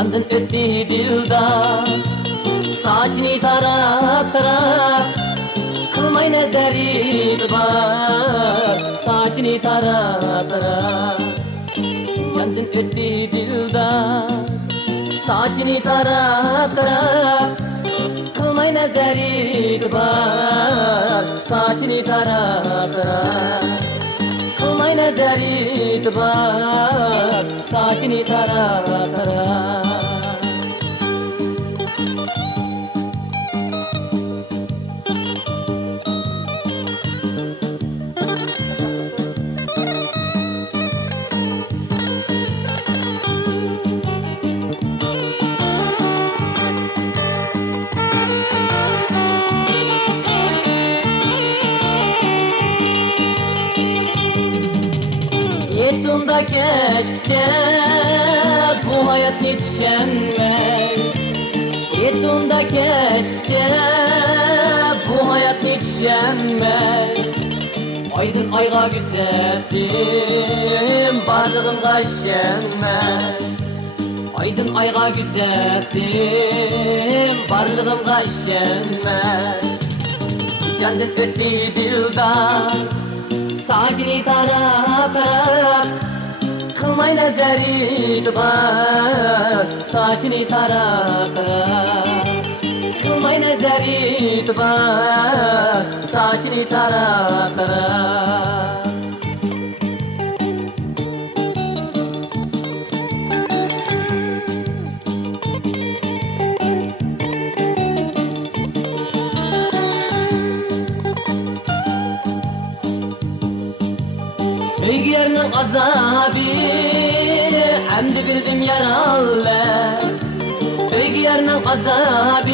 Yandın ötti dilda, saçını tarak tarak, kılmay nezeri var, saçını tarak tarak. Yandın ötti dilda, saçını tarak tarak, kılmay nezeri var, saçını tarak tarak. Kılmay nezeri var, saçını tarak tarak. Yetunda keşke bu hayat yetişenmez. Yetunda keşke bu hayat yetişenmez. Aydın ayga güzeldim, varlığımga işenmez. Aydın ayga güzeldim, varlığımga işenmez. Candan ötti dildan, saçını tarak tarak, kılmay nezeri var, saçını tarak tarak. Kılmay nezeri var, saçını tarak tarak. Sevgi yerinin azabı, emdi bildim yaralı. Sevgi yerinin azabı,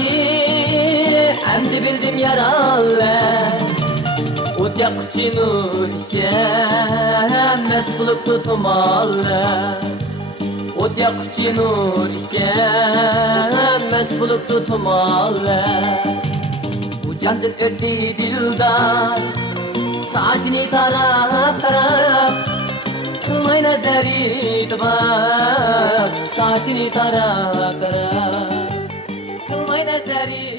emdi bildim yaralı. Ot yakıcı nur iken, mesbulup tutmalı. Ot yakıcı nur iken, mesbulup tutmalı. Bu candan ötti dildan, saçını tarak tarak, kılmay nezeri var, saçını tarak tarak. Kılmay nezeri